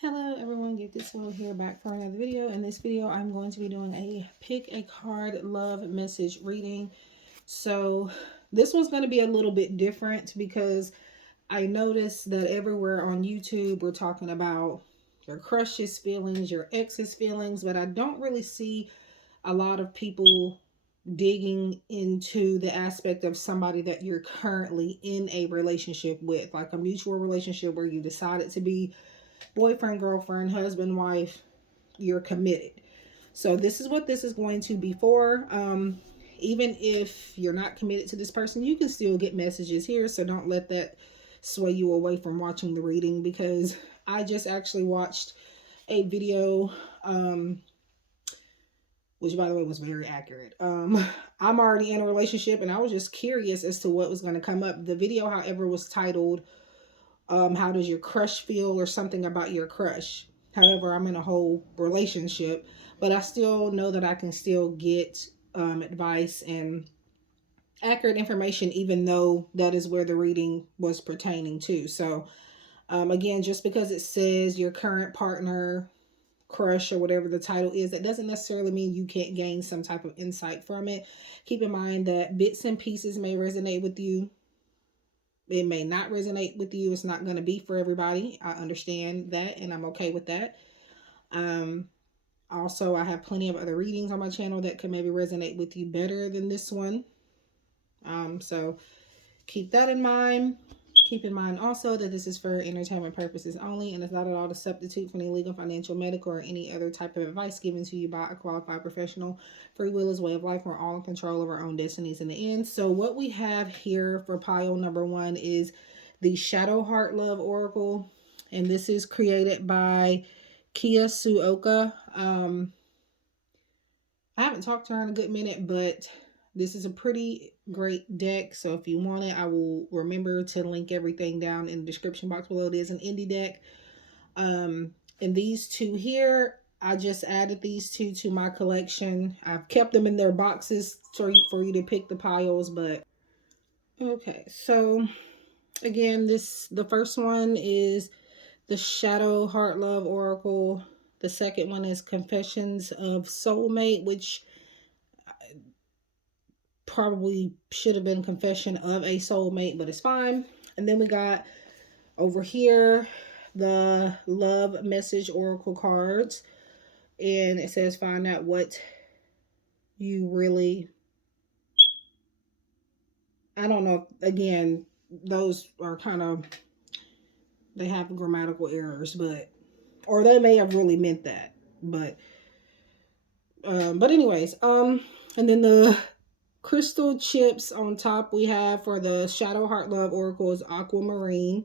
Hello everyone, GiftedSoul here back for another video. In this video, I'm going to be doing a pick a card love message reading. So this one's going to be a little bit different because I noticed that everywhere on YouTube we're talking about your crush's feelings, your ex's feelings, but I don't really see a lot of people digging into the aspect of somebody that you're currently in a relationship with, like a mutual relationship where you decided to be boyfriend, girlfriend, husband, wife, you're committed. So this is what this is going to be for. Even if you're not committed to this person, you can still get messages here. So don't let that sway you away from watching the reading, because I just actually watched a video, which by the way was very accurate. I'm already in a relationship and I was just curious as to what was going to come up. The video, however, was titled how does your crush feel, or something about your crush. However, I'm in a whole relationship, but I still know that I can still get advice and accurate information, even though that is where the reading was pertaining to. So again, just because it says your current partner, crush, or whatever the title is, that doesn't necessarily mean you can't gain some type of insight from it. Keep in mind that bits and pieces may resonate with you. It may not resonate with you. It's not going to be for everybody. I understand that, and I'm okay with that. Also, I have plenty of other readings on my channel that could maybe resonate with you better than this one. So keep that in mind. Keep in mind also that this is for entertainment purposes only, and it's not at all a substitute for any legal, financial, medical, or any other type of advice given to you by a qualified professional. Free will is way of life. We're all in control of our own destinies in the end. So what we have here for pile number one is the Shadow Heart Love Oracle, and this is created by Suoka. I haven't talked to her in a good minute, but this is a pretty great deck. So if you want it, I will remember to link everything down in the description box below. It is an indie deck. And these two here, I just added these two to my collection. I've kept them in their boxes for you to pick the piles, but okay. So again, the first one is the Shadow Heart Love Oracle. The second one is Confessions of Soulmate, which probably should have been Confession of a Soulmate, but it's fine. And then we got over here the Love Message Oracle cards, and it says find out what you really, I don't know, again, those are kind of, they have grammatical errors, but, or they may have really meant that, but anyways, and then the crystal chips on top we have for the Shadow Heart Love Oracle is Aquamarine.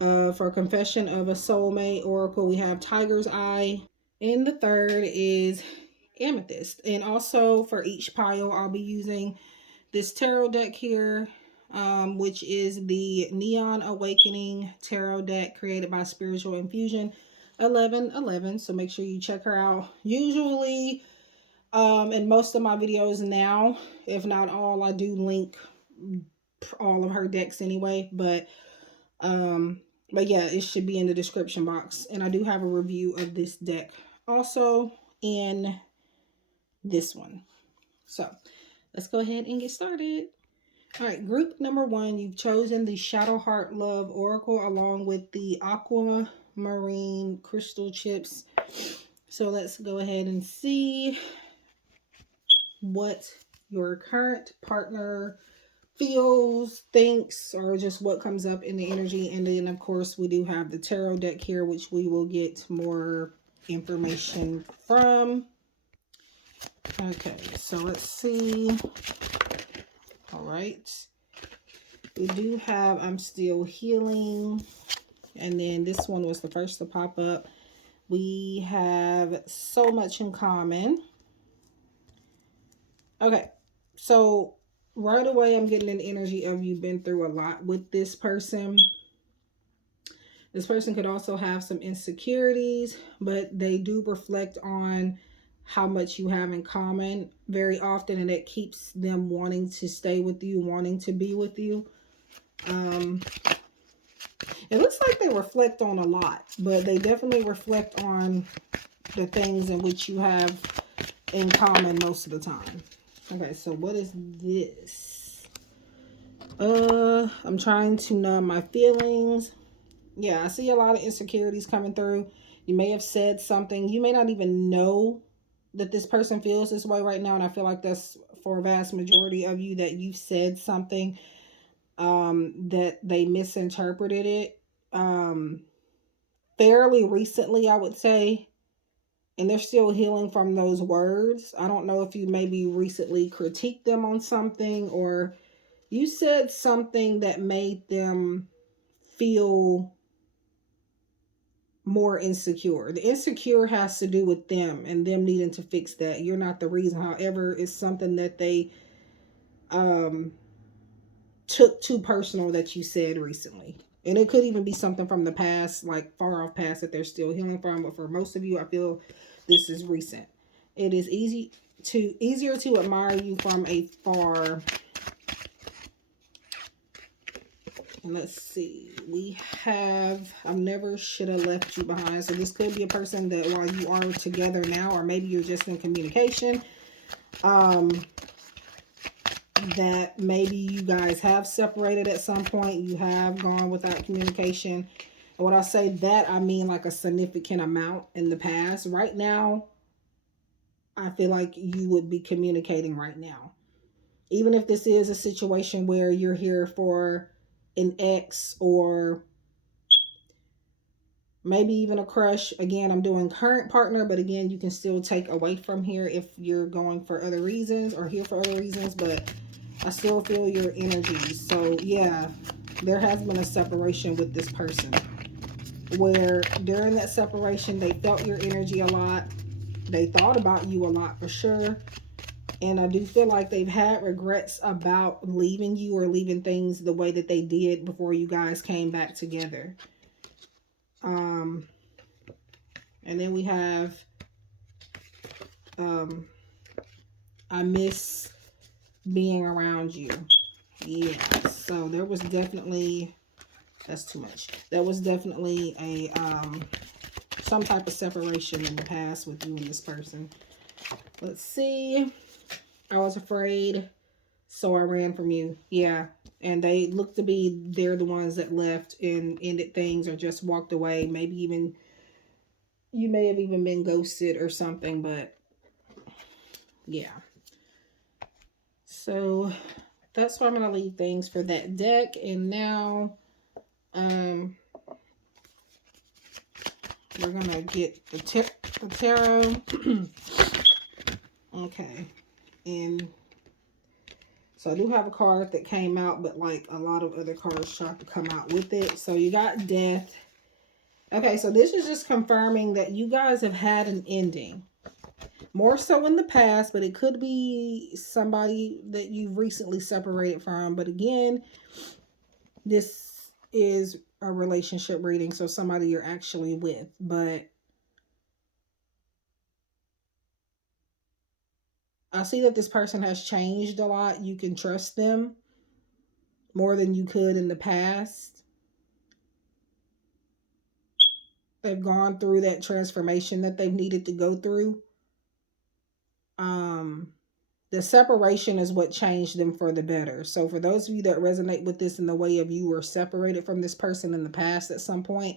For Confession of a Soulmate Oracle, we have Tiger's Eye. And the third is Amethyst. And also for each pile, I'll be using this tarot deck here, which is the Neon Awakening Tarot deck created by Spiritual Infusion 1111. So make sure you check her out. Usually, in most of my videos now, if not all, I do link all of her decks anyway, but yeah, it should be in the description box. And I do have a review of this deck also in this one. So let's go ahead and get started. All right, group number one, you've chosen the Shadow Heart Love Oracle along with the Aquamarine crystal chips. So let's go ahead and see what your current partner feels, thinks, or just what comes up in the energy. And then of course we do have the tarot deck here, which we will get more information from. Okay, so let's see. All right, we do have I'm Still Healing, and then this one was the first to pop up. We have So Much in Common. Okay, so right away I'm getting an energy of you've been through a lot with this person. This person could also have some insecurities, but they do reflect on how much you have in common very often, and it keeps them wanting to stay with you, wanting to be with you. It looks like they reflect on a lot, but they definitely reflect on the things in which you have in common most of the time. Okay, so what is this? I'm trying to numb my feelings. Yeah, I see a lot of insecurities coming through. You may have said something. You may not even know that this person feels this way right now. And I feel like that's for a vast majority of you, that you've said something that they misinterpreted it fairly recently, I would say. And they're still healing from those words. I don't know if you maybe recently critiqued them on something, or you said something that made them feel more insecure. The insecure has to do with them and them needing to fix that. You're not the reason. However, it's something that they um took too personal that you said recently. And it could even be something from the past, like far off past, that they're still healing from. But for most of you, I feel this is recent. It is easier to admire you from afar. And let's see, we have, I never should have left you behind. So this could be a person that while you are together now, or maybe you're just in communication, that maybe you guys have separated at some point. You have gone without communication. And when I say that, I mean like a significant amount in the past. Right now, I feel like you would be communicating right now. Even if this is a situation where you're here for an ex, or maybe even a crush. Again, I'm doing current partner, but again, you can still take away from here if you're going for other reasons or here for other reasons, but I still feel your energy. So yeah, there has been a separation with this person, where during that separation, they felt your energy a lot. They thought about you a lot for sure. And I do feel like they've had regrets about leaving you or leaving things the way that they did before you guys came back together. And then we have, I miss being around you. Yeah. So there was definitely, that's too much. There was definitely a, some type of separation in the past with you and this person. Let's see. I was afraid, so I ran from you. Yeah. And they look to be, they're the ones that left and ended things or just walked away. Maybe even, you may have even been ghosted or something, but yeah. So that's where I'm going to leave things for that deck. And now we're going to get the tarot. Okay. And so I do have a card that came out, but like a lot of other cards tried to come out with it. So you got death. Okay, so this is just confirming that you guys have had an ending. More so in the past, but it could be somebody that you've recently separated from. But again, this is a relationship reading, so somebody you're actually with. But I see that this person has changed a lot. You can trust them more than you could in the past. They've gone through that transformation that they've needed to go through. The separation is what changed them for the better. So for those of you that resonate with this in the way of you were separated from this person in the past at some point,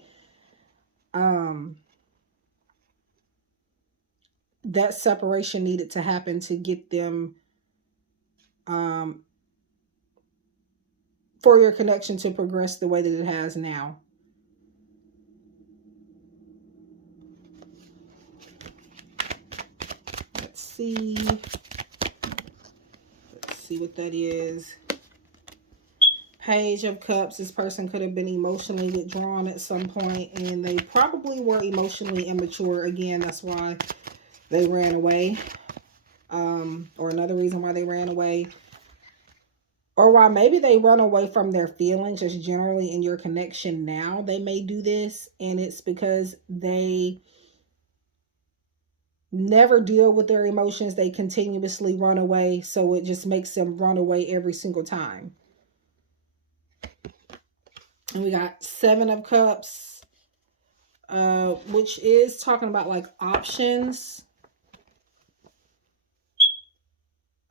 that separation needed to happen to get them, for your connection to progress the way that it has now. Let's see what that is. Page of Cups. This person could have been emotionally withdrawn at some point, and they probably were emotionally immature. Again, that's why they ran away. Or another reason why they ran away. Or why maybe they run away from their feelings just generally in your connection now. They may do this, and it's because they never deal with their emotions. They continuously run away, so it just makes them run away every single time. And we got Seven of Cups, which is talking about like options.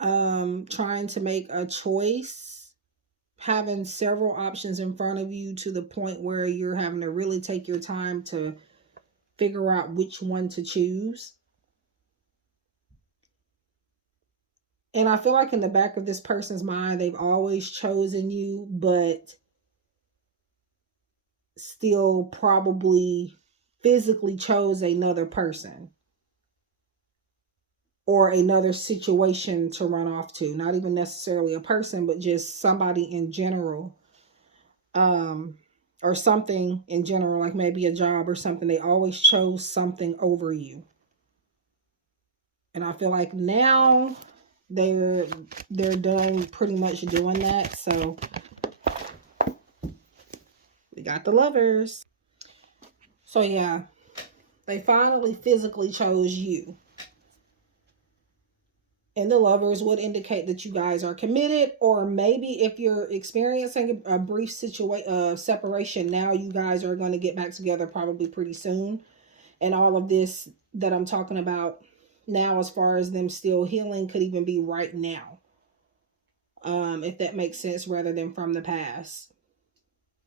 Trying to make a choice, having several options in front of you to the point where you're having to really take your time to figure out which one to choose. And I feel like in the back of this person's mind, they've always chosen you, but still probably physically chose another person or another situation to run off to. Not even necessarily a person, but just somebody in general. Or something in general, like maybe a job or something. They always chose something over you. And I feel like now they're done pretty much doing that. So we got the Lovers. So yeah, they finally physically chose you. And the Lovers would indicate that you guys are committed, or maybe if you're experiencing a brief separation now, you guys are going to get back together probably pretty soon. And all of this that I'm talking about now, as far as them still healing, could even be right now, if that makes sense, rather than from the past.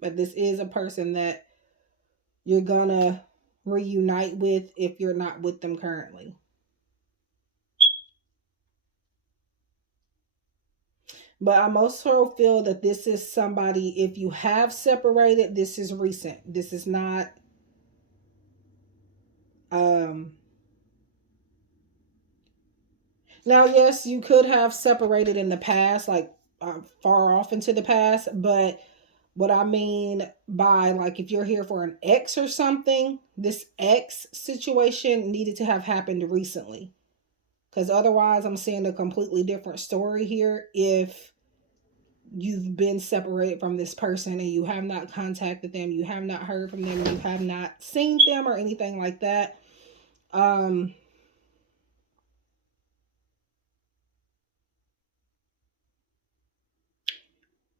But this is a person that you're gonna reunite with if you're not with them currently. But I also feel that this is somebody, if you have separated, this is recent. This is not um now, yes, you could have separated in the past, like far off into the past, but what I mean by, like, if you're here for an ex or something, this ex situation needed to have happened recently. Because otherwise, I'm seeing a completely different story here. If you've been separated from this person and you have not contacted them, you have not heard from them, you have not seen them or anything like that. Um,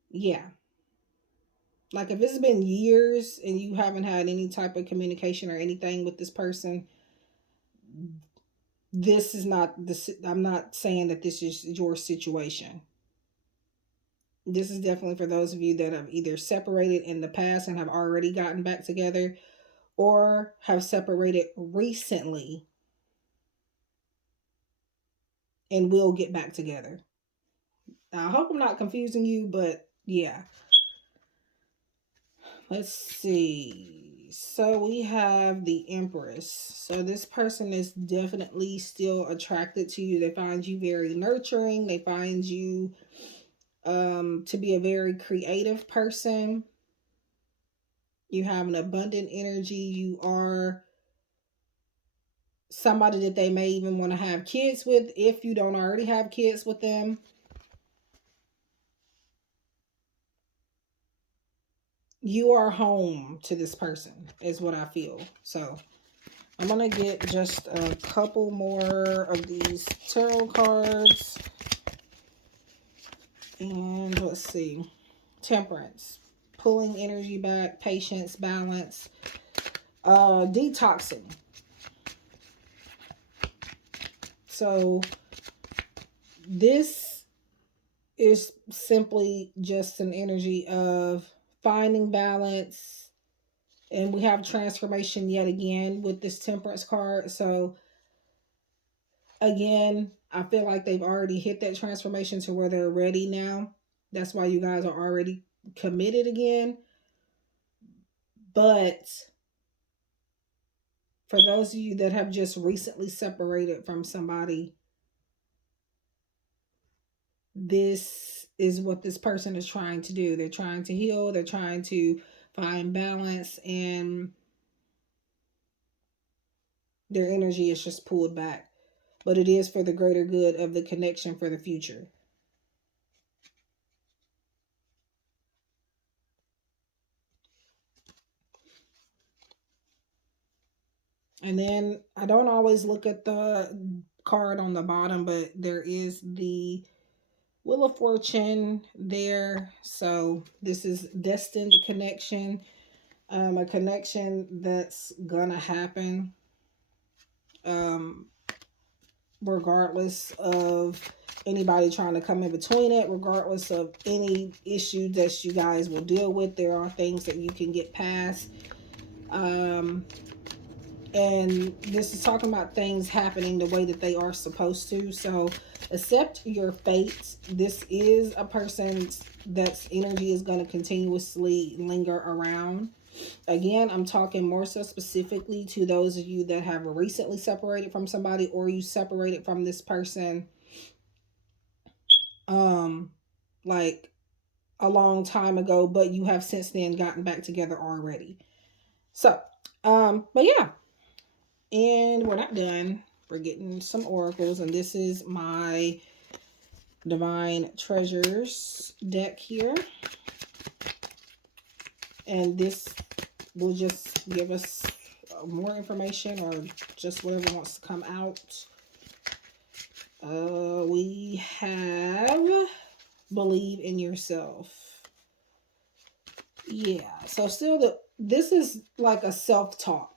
yeah. Like if it's been years and you haven't had any type of communication or anything with this person, this is not this. I'm not saying that this is your situation. This is definitely for those of you that have either separated in the past and have already gotten back together, or have separated recently and will get back together. Now, I hope I'm not confusing you, but yeah. Let's see. So we have the Empress. So this person is definitely still attracted to you. They find you very nurturing. They find you to be a very creative person. You have an abundant energy. You are somebody that they may even want to have kids with if you don't already have kids with them. You are home to this person, is what I feel. So I'm going to get just a couple more of these tarot cards. And let's see. Temperance. Pulling energy back. Patience. Balance. Detoxing. So this is simply just an energy of finding balance. And we have transformation yet again with this Temperance card. So again, I feel like they've already hit that transformation to where they're ready now. That's why you guys are already committed again. But for those of you that have just recently separated from somebody, this is what this person is trying to do. They're trying to heal, they're trying to find balance, and their energy is just pulled back. But it is for the greater good of the connection for the future. And then I don't always look at the card on the bottom, but there is the Wheel of Fortune there. So this is destined connection, a connection that's gonna happen, um, regardless of anybody trying to come in between it, regardless of any issue that you guys will deal with. There are things that you can get past. Um, and this is talking about things happening the way that they are supposed to. So accept your fate. This is a person that's energy is going to continuously linger around. Again, I'm talking more so specifically to those of you that have recently separated from somebody, or you separated from this person um like a long time ago, but you have since then gotten back together already. So but yeah, and we're not done. We're getting some oracles, and this is my Divine Treasures deck here. And this will just give us more information, or just whatever wants to come out. We have believe in yourself. Yeah, so still this is like a self-talk.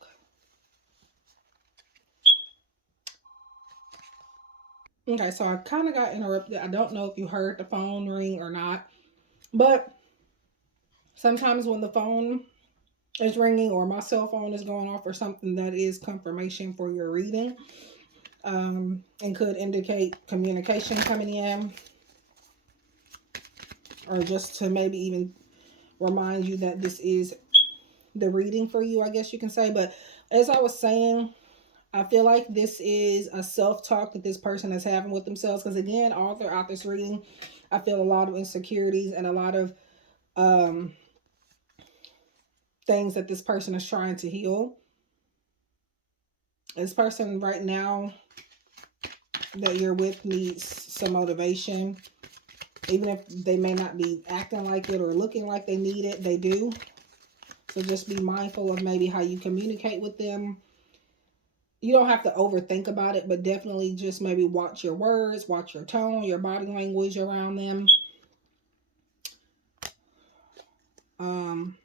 Okay, so I kind of got interrupted. I don't know if you heard the phone ring or not, but sometimes when the phone is ringing or my cell phone is going off or something, that is confirmation for your reading, and could indicate communication coming in, or just to maybe even remind you that this is the reading for you, I guess you can say. But as I was saying, I feel like this is a self-talk that this person is having with themselves, because again, all throughout this reading, I feel a lot of insecurities and a lot of um, things that this person is trying to heal. This person right now that you're with needs some motivation. Even if they may not be acting like it or looking like they need it, they do. So just be mindful of maybe how you communicate with them. You don't have to overthink about it, but definitely just maybe watch your words, watch your tone, your body language around them. Um,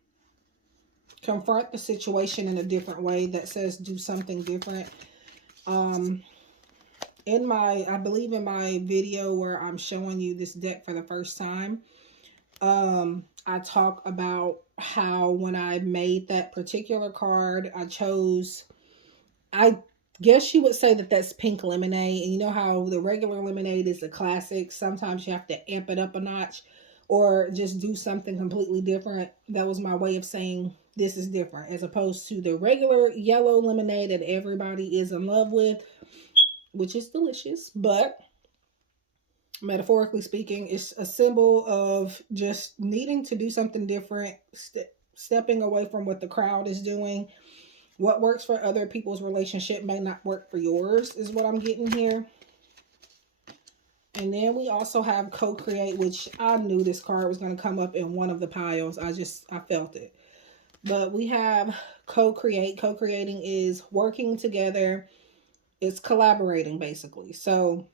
Confront the situation in a different way. That says do something different. I believe in my video where I'm showing you this deck for the first time, I talk about how when I made that particular card, I guess you would say that that's pink lemonade. And you know how the regular lemonade is a classic. Sometimes you have to amp it up a notch or just do something completely different. That was my way of saying this is different, as opposed to the regular yellow lemonade that everybody is in love with, which is delicious. But metaphorically speaking, it's a symbol of just needing to do something different, stepping away from what the crowd is doing. What works for other people's relationship may not work for yours, is what I'm getting here. And then we also have co-create, which I knew this card was going to come up in one of the piles. I felt it. But we have co-create. Co-creating is working together. It's collaborating, basically. So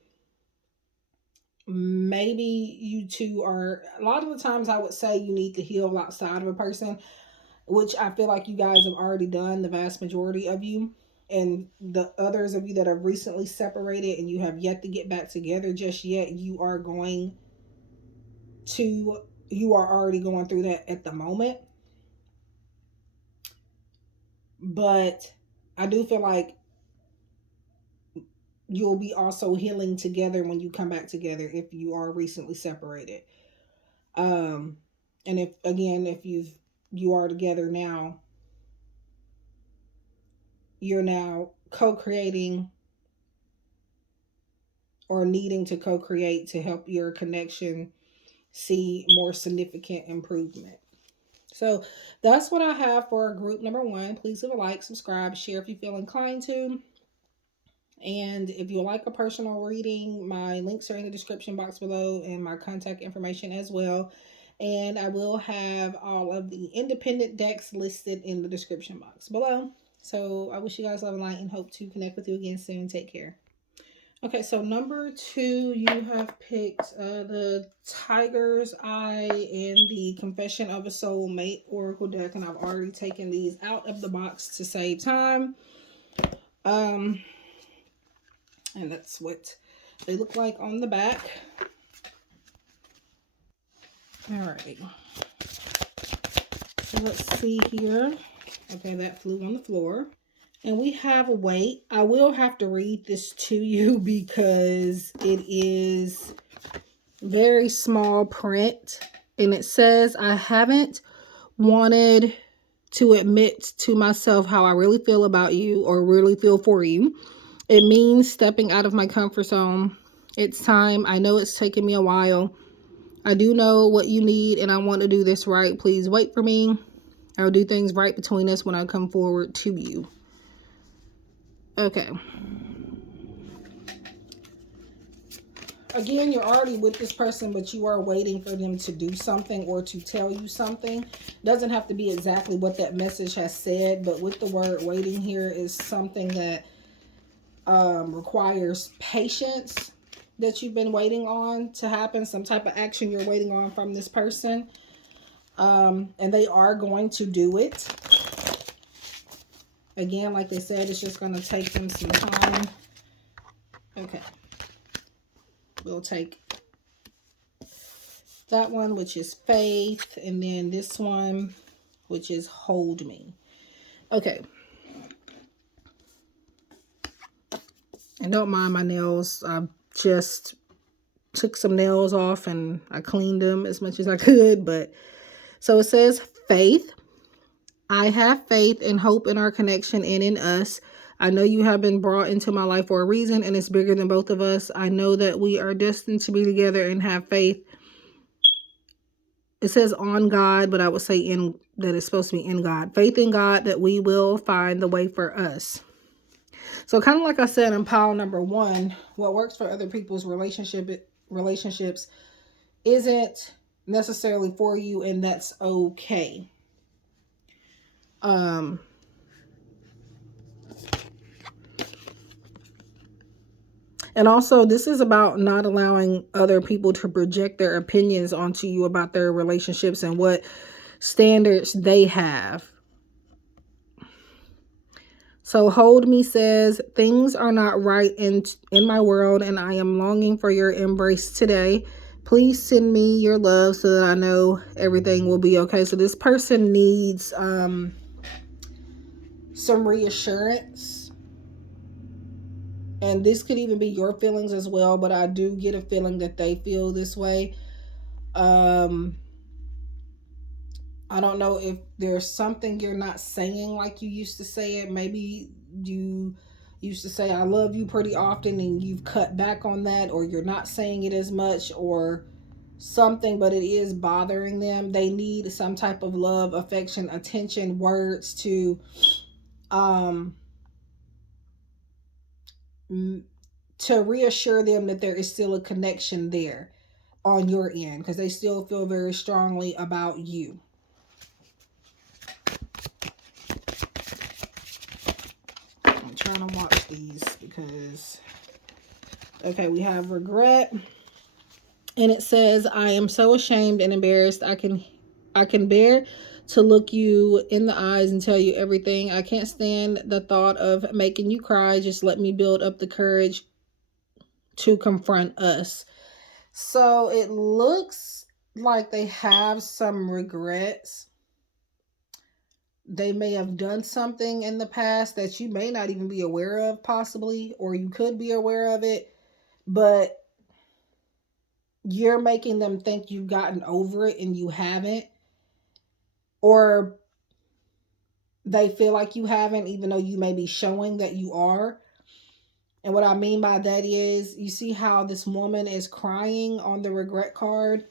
maybe you two are, a lot of the times I would say you need to heal outside of a person, which I feel like you guys have already done, the vast majority of you. And the others of you that have recently separated and you have yet to get back together just yet, you are already going through that at the moment. But I do feel like you'll be also healing together when you come back together if you are recently separated. Um, and if you are together now, you're now co-creating or needing to co-create to help your connection see more significant improvement. So that's what I have for group number one. Please leave a like, subscribe, share if you feel inclined to. And if you like a personal reading, my links are in the description box below and my contact information as well. And I will have all of the independent decks listed in the description box below. So I wish you guys love and light and hope to connect with you again soon. Take care. Okay, so number 2, you have picked the Tiger's Eye and the Confession of a Soulmate Oracle deck, and I've already taken these out of the box to save time. And that's what they look like on the back. Alright. So let's see here. Okay, that flew on the floor. And we have a weight. I will have to read this to you because it is very small print. And it says, I haven't wanted to admit to myself how I really feel about you or really feel for you. It means stepping out of my comfort zone. It's time. I know it's taken me a while. I do know what you need and I want to do this right. Please wait for me. I'll do things right between us when I come forward to you. Okay. Again, you're already with this person, but you are waiting for them to do something or to tell you something. Doesn't have to be exactly what that message has said, but with the word waiting here is something that requires patience that you've been waiting on to happen. Some type of action you're waiting on from this person. And they are going to do it. Again, like they said, it's just going to take them some time. Okay. We'll take that one, which is faith, and then this one, which is hold me. Okay. And don't mind my nails. I just took some nails off and I cleaned them as much as I could. But so it says faith. I have faith and hope in our connection and in us. I know you have been brought into my life for a reason, and it's bigger than both of us. I know that we are destined to be together and have faith. It says on God, but I would say in that it's supposed to be in God. Faith in God that we will find the way for us. So kind of like I said in pile number 1, what works for other people's relationships isn't necessarily for you, and that's okay. And also, this is about not allowing other people to project their opinions onto you about their relationships and what standards they have. So hold me says, things are not right in my world and I am longing for your embrace today. Please send me your love so that I know everything will be okay. So this person needs some reassurance. And this could even be your feelings as well, but I do get a feeling that they feel this way. I don't know if there's something you're not saying like you used to say it. Maybe you used to say I love you pretty often and you've cut back on that, or you're not saying it as much or something, but it is bothering them. They need some type of love, affection, attention, words to reassure them that there is still a connection there on your end, because they still feel very strongly about you. I'm trying to watch these because, okay, we have regret. And it says, I am so ashamed and embarrassed. I can bear to look you in the eyes and tell you everything. I can't stand the thought of making you cry. Just let me build up the courage to confront us. So it looks like they have some regrets. They may have done something in the past that you may not even be aware of, possibly, or you could be aware of it, but you're making them think you've gotten over it and you haven't, or they feel like you haven't, even though you may be showing that you are. And what I mean by that is, you see how this woman is crying on the regret card?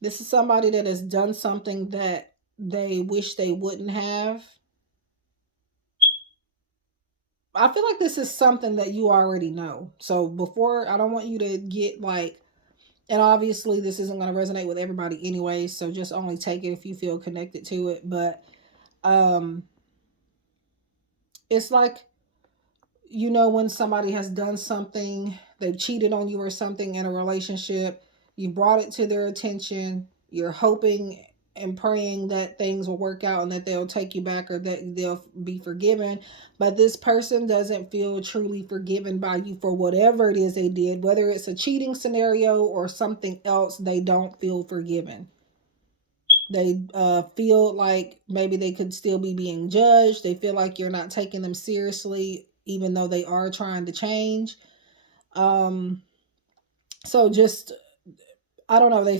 This is somebody that has done something that they wish they wouldn't have. I feel like this is something that you already know. So before, I don't want you to get like, and obviously this isn't going to resonate with everybody anyway, so just only take it if you feel connected to it. But It's like, you know, when somebody has done something, they've cheated on you or something in a relationship, you brought it to their attention, you're hoping and praying that things will work out and that they'll take you back or that they'll be forgiven. But this person doesn't feel truly forgiven by you for whatever it is they did, whether it's a cheating scenario or something else. They don't feel forgiven. They feel like maybe they could still be being judged. They feel like you're not taking them seriously, even though they are trying to change. Um, so just, I don't know. They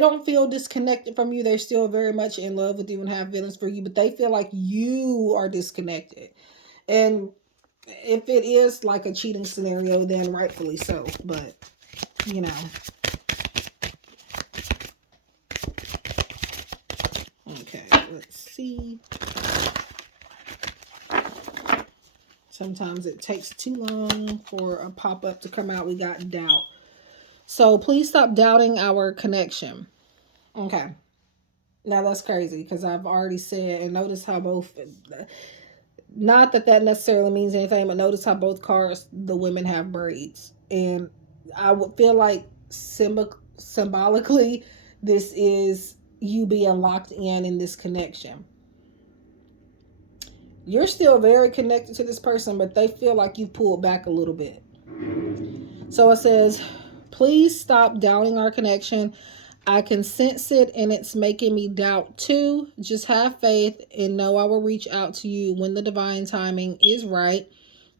don't feel disconnected from you. They're still very much in love with you and have feelings for you, but they feel like you are disconnected. And if it is like a cheating scenario, then rightfully so. But you know, okay. Let's see. Sometimes it takes too long for a pop-up to come out. We got doubt. So please stop doubting our connection. Okay. Now that's crazy because I've already said, and notice how both, not that that necessarily means anything, but notice how both cards, the women have braids. And I would feel like symbolically, this is you being locked in this connection. You're still very connected to this person, but they feel like you pulled back a little bit. So it says, please stop doubting our connection. I can sense it and it's making me doubt too. Just have faith and know I will reach out to you when the divine timing is right.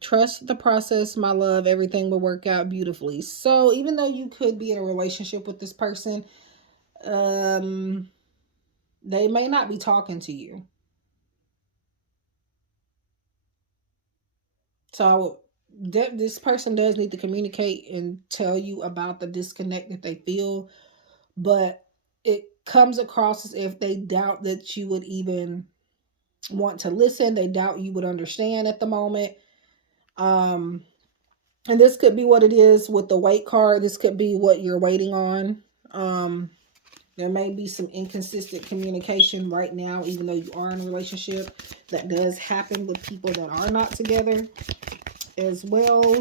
Trust the process, my love. Everything will work out beautifully. So even though you could be in a relationship with this person, um, they may not be talking to you. So this person does need to communicate and tell you about the disconnect that they feel, but it comes across as if they doubt that you would even want to listen. They doubt you would understand at the moment. Um, and this could be what it is with the wait card. This could be what you're waiting on. There may be some inconsistent communication right now, even though you are in a relationship. That does happen with people that are not together as well.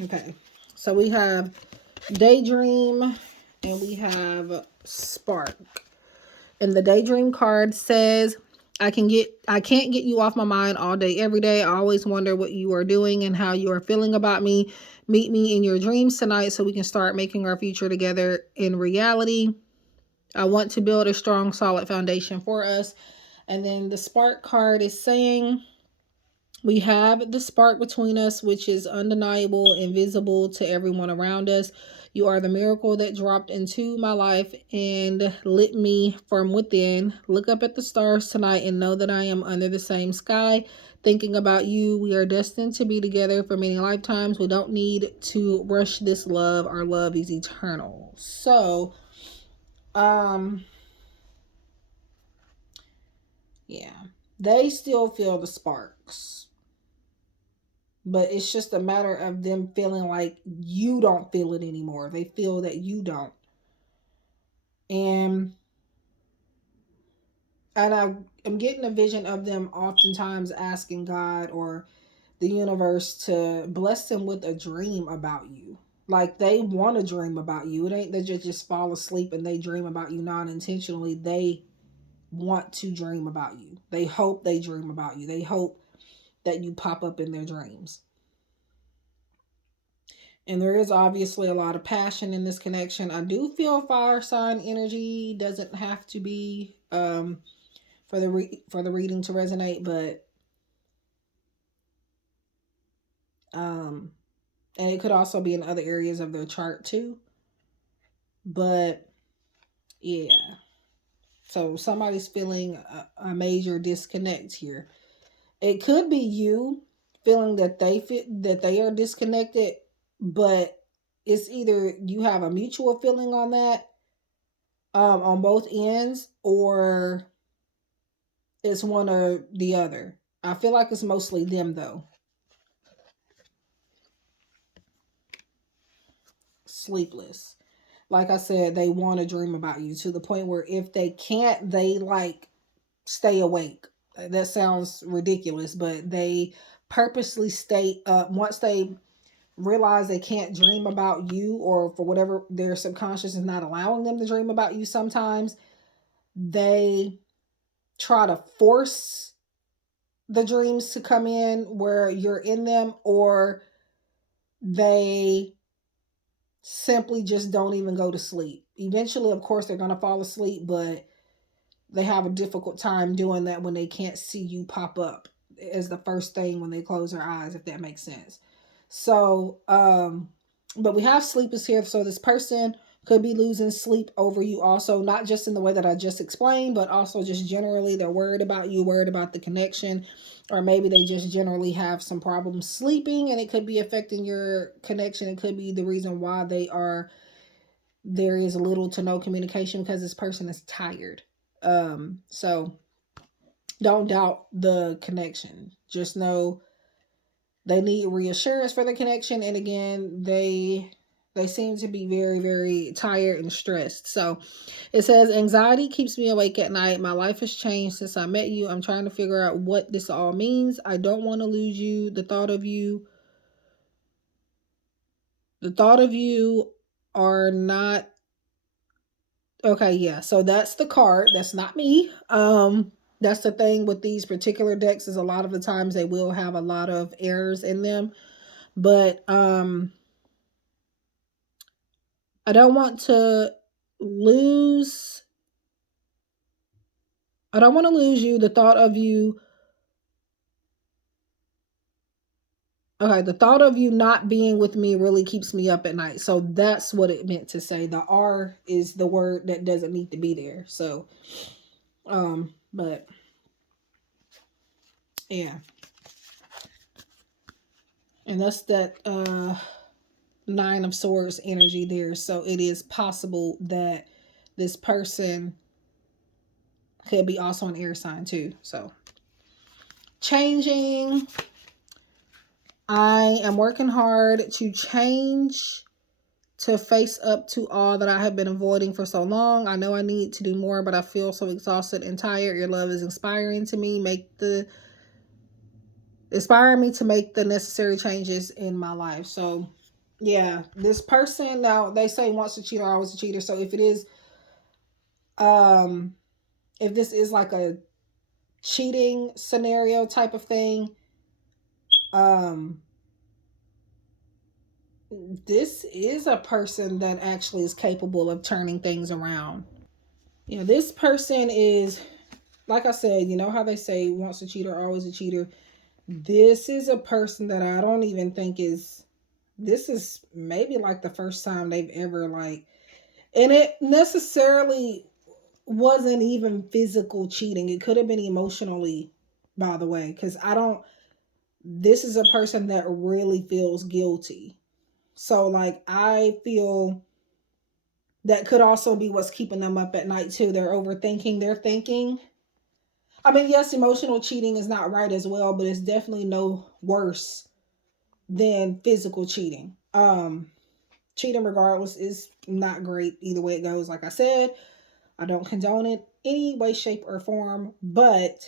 Okay, so we have daydream and we have spark. And the daydream card says, I can't get you off my mind all day, every day. I always wonder what you are doing and how you are feeling about me. Meet me in your dreams tonight so we can start making our future together in reality. I want to build a strong, solid foundation for us. And then the spark card is saying, we have the spark between us, which is undeniable and visible to everyone around us. You are the miracle that dropped into my life and lit me from within. Look up at the stars tonight and know that I am under the same sky, thinking about you. We are destined to be together for many lifetimes. We don't need to rush this love. Our love is eternal. So, yeah, they still feel the sparks. But it's just a matter of them feeling like you don't feel it anymore. They feel that you don't. And I'm getting a vision of them oftentimes asking God or the universe to bless them with a dream about you. Like they want to dream about you. It ain't that you just fall asleep and they dream about you non-intentionally. They want to dream about you. They hope they dream about you. They hope that you pop up in their dreams. And there is obviously a lot of passion in this connection. I do feel fire sign energy. Doesn't have to be for for the reading to resonate, but um and it could also be in other areas of their chart too. But yeah. So somebody's feeling a major disconnect here. It could be you feeling that they are disconnected, but it's either you have a mutual feeling on that on both ends, or it's one or the other. I feel like it's mostly them though. Sleepless. Like I said, they want to dream about you to the point where if they can't, they like stay awake. That sounds ridiculous, but they purposely stay up once they realize they can't dream about you, or for whatever their subconscious is not allowing them to dream about you sometimes, they try to force the dreams to come in where you're in them, or they simply just don't even go to sleep. Eventually, of course, they're going to fall asleep, but they have a difficult time doing that when they can't see you pop up as the first thing when they close their eyes, if that makes sense. So, but we have sleepers here. So this person could be losing sleep over you also, not just in the way that I just explained, but also just generally they're worried about you, worried about the connection, or maybe they just generally have some problems sleeping and it could be affecting your connection. It could be the reason why there is little to no communication, because this person is tired. So don't doubt the connection. Just know they need reassurance for the connection, and again, they seem to be very, very tired and stressed. So it says, anxiety keeps me awake at night. My life has changed since I met you. I'm trying to figure out what this all means. I don't want to lose you. The thought of you are not okay. Yeah. So that's the card. That's not me. That's the thing with these particular decks, is a lot of the times they will have a lot of errors in them. But I don't want to lose I don't want to lose you. The thought of you Okay, the thought of you not being with me really keeps me up at night. So that's what it meant to say. The R is the word that doesn't need to be there. So but yeah. And that's that 9 of Swords energy there. So it is possible that this person could be also an air sign too. So changing. I am working hard to change, to face up to all that I have been avoiding for so long. I know I need to do more, but I feel so exhausted and tired. Your love is inspiring to me. Inspiring me to make the necessary changes in my life. So yeah, this person, now they say once a cheater, always a cheater. So if it is, if this is like a cheating scenario type of thing, this is a person that actually is capable of turning things around. You know, this person is, like I said, you know how they say once a cheater, always a cheater. This is a person that I don't even think this is maybe like the first time they've ever like, and it necessarily wasn't even physical cheating. It could have been emotionally, by the way, because this is a person that really feels guilty. So like I feel that could also be what's keeping them up at night too. They're overthinking. They're thinking. I mean, yes, emotional cheating is not right as well, but it's definitely no worse than physical cheating. Cheating regardless is not great either way it goes. Like I said, I don't condone it any way, shape, or form. But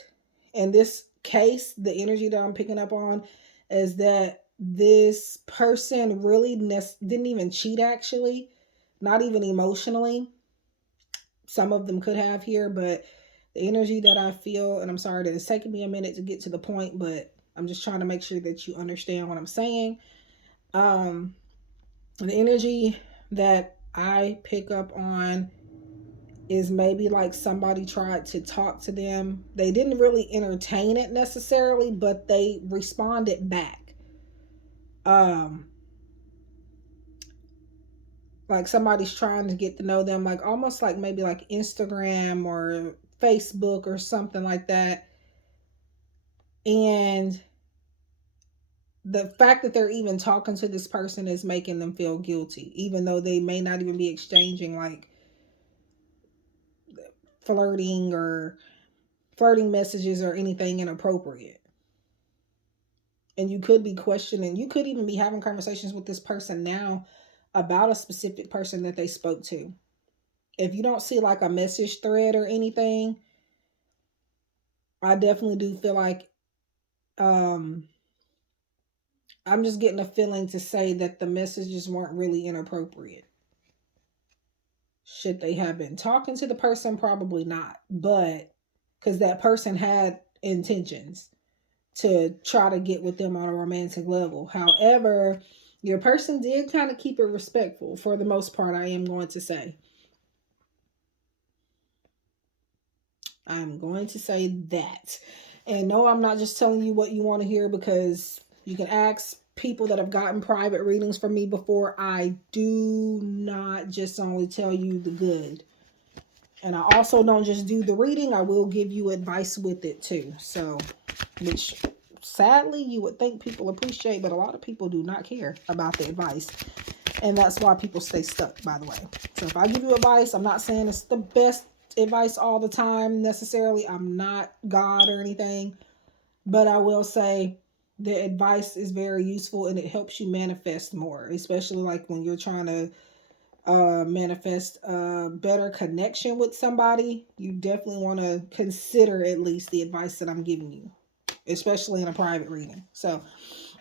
in this case, the energy that I'm picking up on is that this person really didn't even cheat, actually, not even emotionally. Some of them could have here, but the energy that I feel, and I'm sorry that it's taking me a minute to get to the point, but I'm just trying to make sure that you understand what I'm saying. The energy that I pick up on is maybe like somebody tried to talk to them. They didn't really entertain it necessarily, but they responded back. Like somebody's trying to get to know them, like almost like maybe like Instagram or Facebook or something like that. And the fact that they're even talking to this person is making them feel guilty, even though they may not even be exchanging like flirting or flirting messages or anything inappropriate. And you could be questioning, you could even be having conversations with this person now about a specific person that they spoke to. If you don't see like a message thread or anything, I definitely do feel like um I'm just getting a feeling to say that the messages weren't really inappropriate. Should they have been talking to the person? Probably not. But because that person had intentions to try to get with them on a romantic level. However, your person did kind of keep it respectful for the most part, I am going to say. I'm going to say that. And no, I'm not just telling you what you want to hear, because you can ask people that have gotten private readings from me before. I do not just only tell you the good. And I also don't just do the reading, I will give you advice with it too. So, which sadly you would think people appreciate, but a lot of people do not care about the advice. And that's why people stay stuck, by the way. So if I give you advice, I'm not saying it's the best advice all the time necessarily. I'm not God or anything. But I will say the advice is very useful and it helps you manifest more, especially like when you're trying to manifest a better connection with somebody. You definitely want to consider at least the advice that I'm giving you, especially in a private reading. So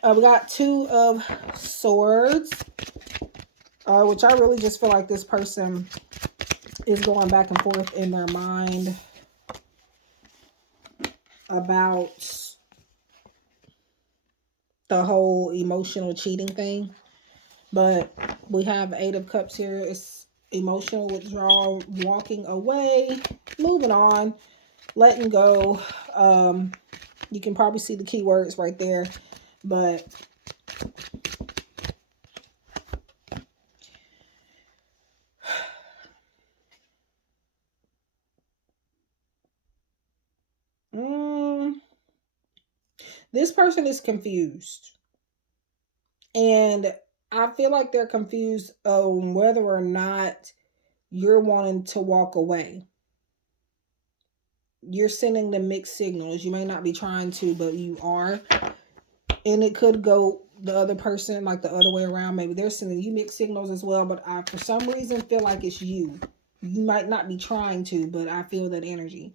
we got Two of Swords, which I really just feel like this person is going back and forth in their mind about the whole emotional cheating thing. But we have Eight of Cups here. It's emotional withdrawal, walking away, moving on, letting go. You can probably see the keywords right there. But this person is confused. And I feel like they're confused on whether or not you're wanting to walk away. You're sending them mixed signals. You may not be trying to, but you are. And it could go the other person, like the other way around. Maybe they're sending you mixed signals as well. But I, for some reason, feel like it's you. You might not be trying to, but I feel that energy.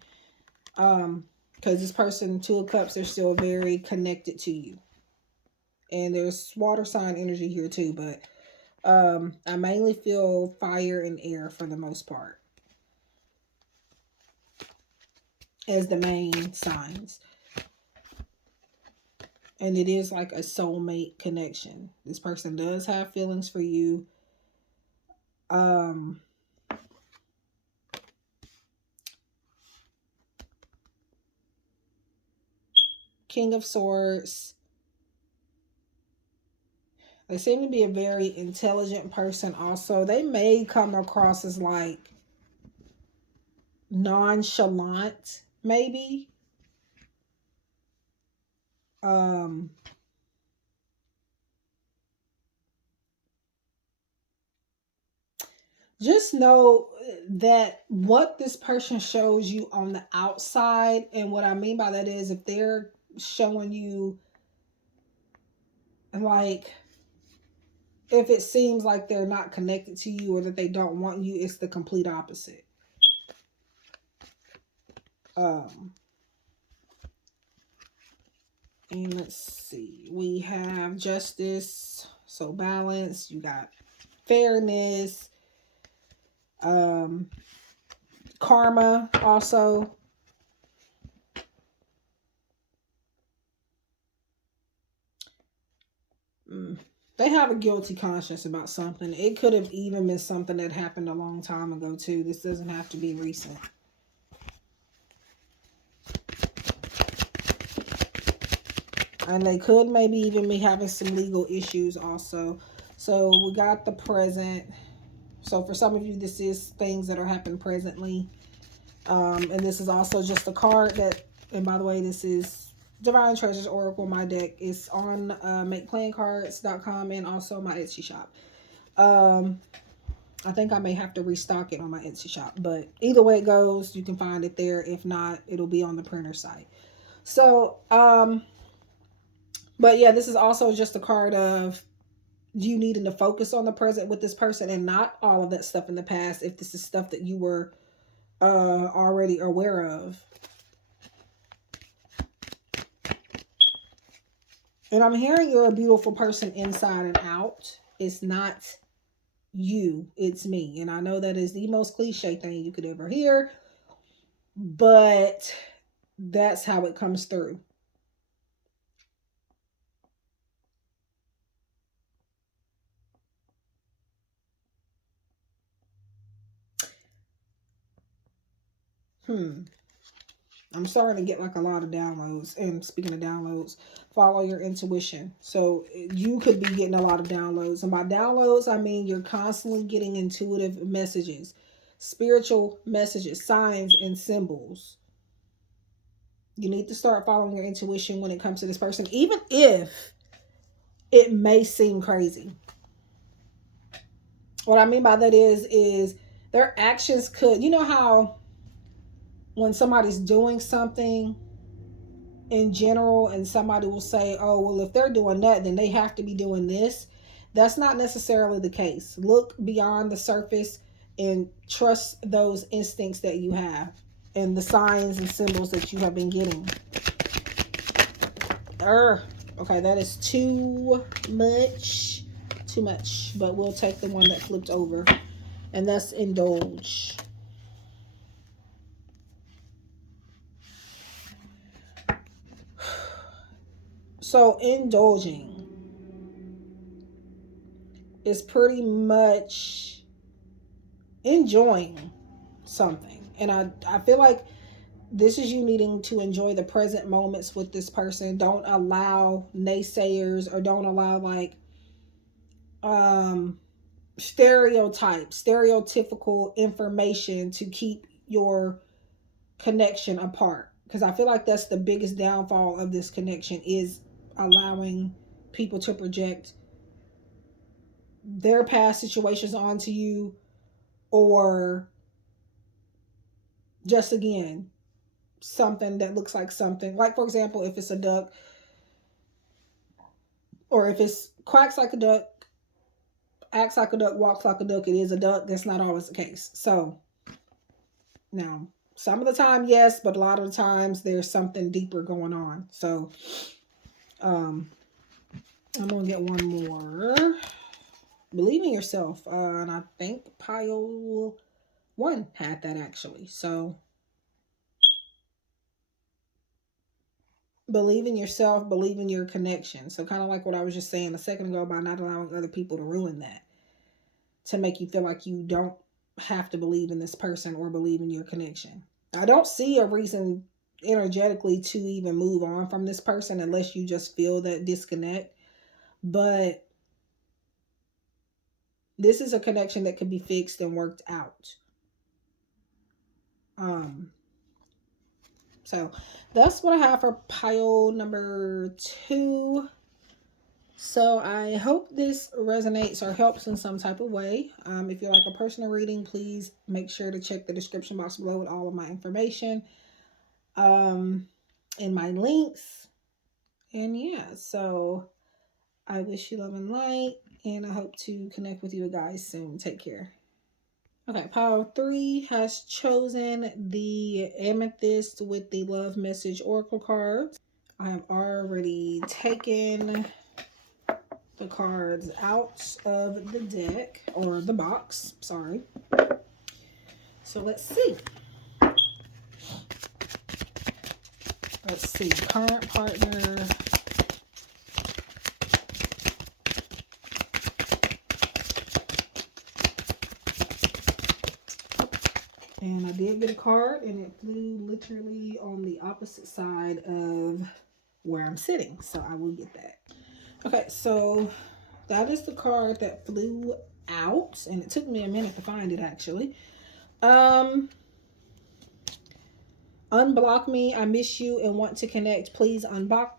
Because this person, Two of Cups, they're still very connected to you. And there's water sign energy here too, but I mainly feel fire and air for the most part as the main signs. And it is like a soulmate connection. This person does have feelings for you. King of Swords. They seem to be a very intelligent person also. They may come across as like nonchalant, maybe. Just know that what this person shows you on the outside, and what I mean by that is if they're showing you like, if it seems like they're not connected to you or that they don't want you, it's the complete opposite. And let's see, we have Justice, so balance. You got fairness, karma also. They have a guilty conscience about something. It could have even been something that happened a long time ago too. This doesn't have to be recent. And they could maybe even be having some legal issues also. So we got the present. So for some of you, this is things that are happening presently. And this is also just a card that, and by the way, this is Divine Treasures Oracle. My deck is on makeplayingcards.com and also my Etsy shop. I think I may have to restock it on my Etsy shop, but either way it goes, you can find it there. If not, it'll be on the printer site. So, but yeah, this is also just a card of you needing to focus on the present with this person and not all of that stuff in the past, if this is stuff that you were already aware of. And I'm hearing you're a beautiful person inside and out. It's not you, it's me. And I know that is the most cliche thing you could ever hear, but that's how it comes through. I'm starting to get like a lot of downloads. And speaking of downloads, follow your intuition. So you could be getting a lot of downloads. And by downloads, I mean you're constantly getting intuitive messages, spiritual messages, signs, and symbols. You need to start following your intuition when it comes to this person, even if it may seem crazy. What I mean by that is their actions could, you know how when somebody's doing something in general and somebody will say, oh, well, if they're doing that, then they have to be doing this. That's not necessarily the case. Look beyond the surface and trust those instincts that you have and the signs and symbols that you have been getting. Okay, that is too much. Too much. But we'll take the one that flipped over. And that's indulge. So indulging is pretty much enjoying something. And I feel like this is you needing to enjoy the present moments with this person. Don't allow naysayers or don't allow like stereotypical information to keep your connection apart. Because I feel like that's the biggest downfall of this connection is allowing people to project their past situations onto you, or just again something that looks like something, like for example, if it's a duck, or if it's quacks like a duck, acts like a duck, walks like a duck, it is a duck. That's not always the case. So now some of the time yes, but a lot of the times there's something deeper going on. So I'm gonna get one more. Believe in yourself, and I think pile 1 had that actually. So believe in yourself, believe in your connection. So kind of like what I was just saying a second ago about not allowing other people to ruin that, to make you feel like you don't have to believe in this person or believe in your connection. I don't see a reason energetically to even move on from this person unless you just feel that disconnect. But this is a connection that could be fixed and worked out. So that's what I have for pile number 2. So I hope this resonates or helps in some type of way. If you like a personal reading, please make sure to check the description box below with all of my information and my links. And yeah, so I wish you love and light, and I hope to connect with you guys soon. Take care. Okay, pile 3 has chosen the amethyst with the love message oracle cards. I have already taken the cards out of the deck, or the box, sorry. So let's see. Let's see, current partner. And I did get a card, and it flew literally on the opposite side of where I'm sitting. So I will get that. Okay, so that is the card that flew out, and it took me a minute to find it actually. Unblock me. I miss you and want to connect. Please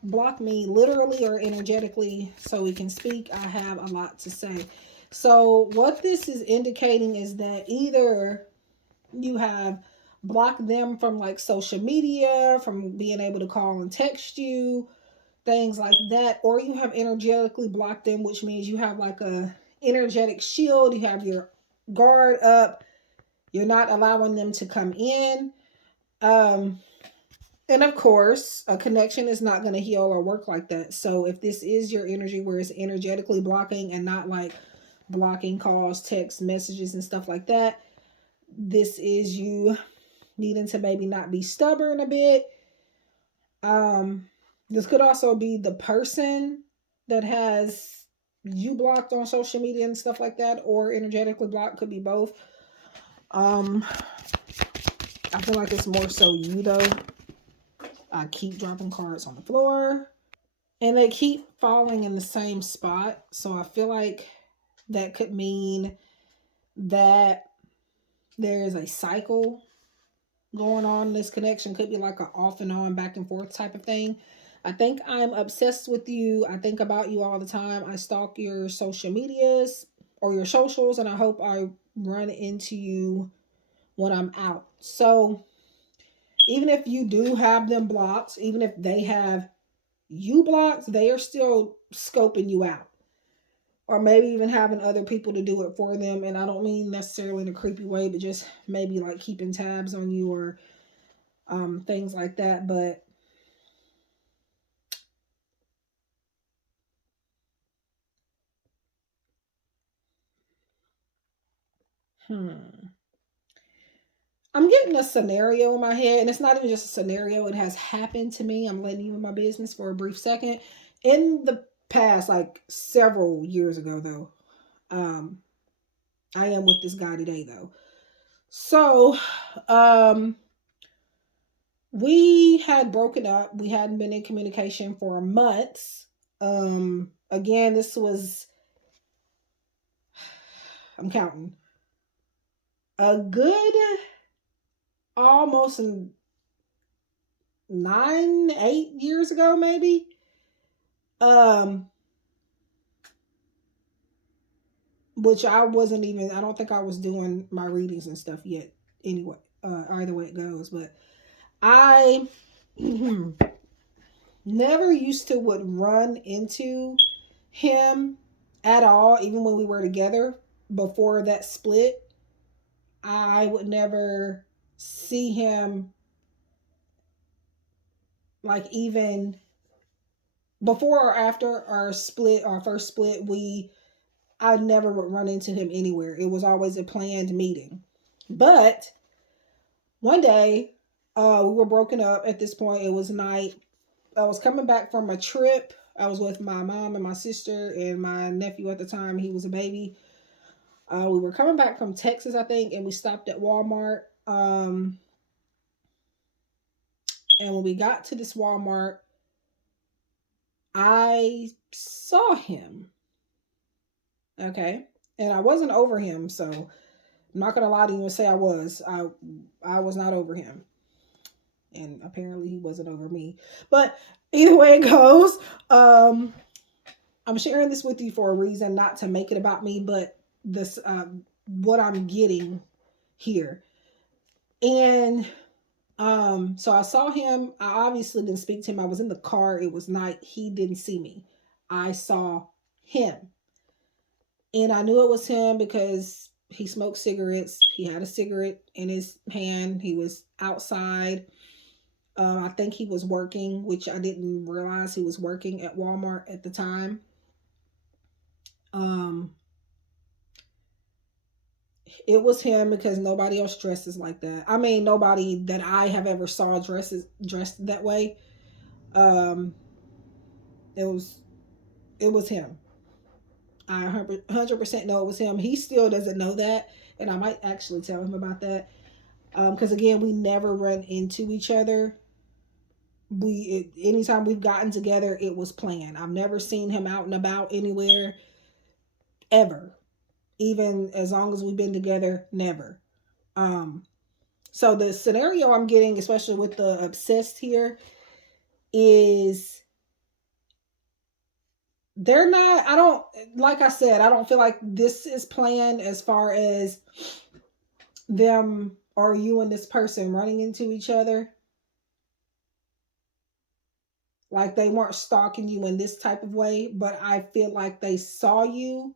block me literally or energetically so we can speak. I have a lot to say. So what this is indicating is that either you have blocked them from like social media, from being able to call and text you, things like that, or you have energetically blocked them, which means you have like a energetic shield. You have your guard up. You're not allowing them to come in. And of course, a connection is not going to heal or work like that. So if this is your energy where it's energetically blocking and not like blocking calls, text messages, and stuff like that, this is you needing to maybe not be stubborn a bit. This could also be the person that has you blocked on social media and stuff like that, or energetically blocked. Could be both. Um, I feel like it's more so you though. I keep dropping cards on the floor and they keep falling in the same spot. So I feel like that could mean that there is a cycle going on in this connection. Could be like an off and on, back and forth type of thing. I think I'm obsessed with you. I think about you all the time. I stalk your social medias or your socials, and I hope I run into you when I'm out. So even if you do have them blocked, even if they have you blocked, they are still scoping you out. Or maybe even having other people to do it for them. And I don't mean necessarily in a creepy way, but just maybe like keeping tabs on you or things like that. But hmm. I'm getting a scenario in my head, and it's not even just a scenario, it has happened to me. I'm letting you in my business for a brief second. In the past, like several years ago, though, um, I am with this guy today, though. So, um, we had broken up. We hadn't been in communication for months. Again, this was, I'm counting, a good almost 9, 8 years ago, maybe. Um, which I wasn't even, I don't think I was doing my readings and stuff yet anyway, either way it goes. But I never used to would run into him at all, even when we were together before that split. I would never see him, like, even before or after our split, our first split. I never would run into him anywhere. It was always a planned meeting. But one day, we were broken up at this point. It was night. I was coming back from a trip. I was with my mom and my sister and my nephew at the time. He was a baby. We were coming back from Texas, I think, and we stopped at Walmart. And when we got to this Walmart, I saw him. Okay. And I wasn't over him, so I'm not gonna lie to you and say I was. I was not over him. And apparently he wasn't over me. But either way it goes, I'm sharing this with you for a reason, not to make it about me, but this what I'm getting here. And so I saw him. I obviously didn't speak to him. I was in the car. It was night. He didn't see me. I saw him. And I knew it was him because he smoked cigarettes. He had a cigarette in his hand. He was outside. I think he was working, which I didn't realize he was working at Walmart at the time. Um, it was him because nobody else dresses like that. I mean, nobody that I have ever saw dressed that way. Um, it was it was him. I 100% know it was him. He still doesn't know that, and I might actually tell him about that. Because again, we never run into each other. Anytime we've gotten together, it was planned. I've never seen him out and about anywhere ever, even as long as we've been together, never. Um, so the scenario I'm getting, especially with the obsessed here, is they're not, I don't, like I said, I don't feel like this is planned as far as them or you and this person running into each other. Like they weren't stalking you in this type of way, but I feel like they saw you.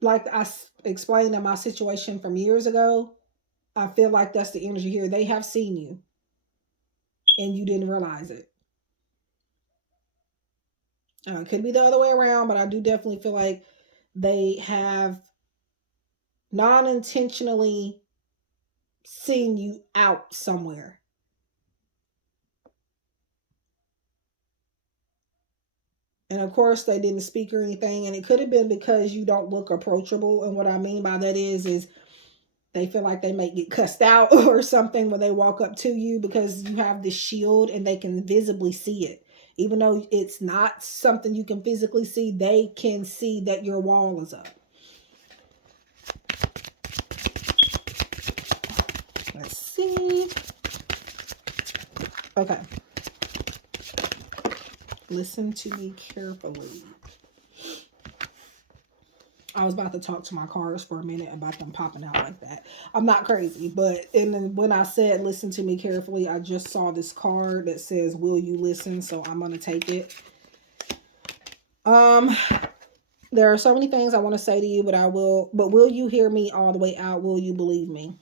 Like explained in my situation from years ago, I feel like that's the energy here. They have seen you. and you didn't realize it. It could be the other way around, but I do definitely feel like they have non-intentionally seen you out somewhere. And of course, they didn't speak or anything. And it could have been because you don't look approachable. And what I mean by that is they feel like they may get cussed out or something when they walk up to you because you have this shield and they can visibly see it. Even though it's not something you can physically see, they can see that your wall is up. Let's see. Okay. Listen to me carefully. I was about to talk to my cards for a minute about them popping out like that. I'm not crazy, but and then when I said listen to me carefully, I just saw this card that says, will you listen? So I'm going to take it. There are so many things I want to say to you, but will you hear me all the way out? Will you believe me?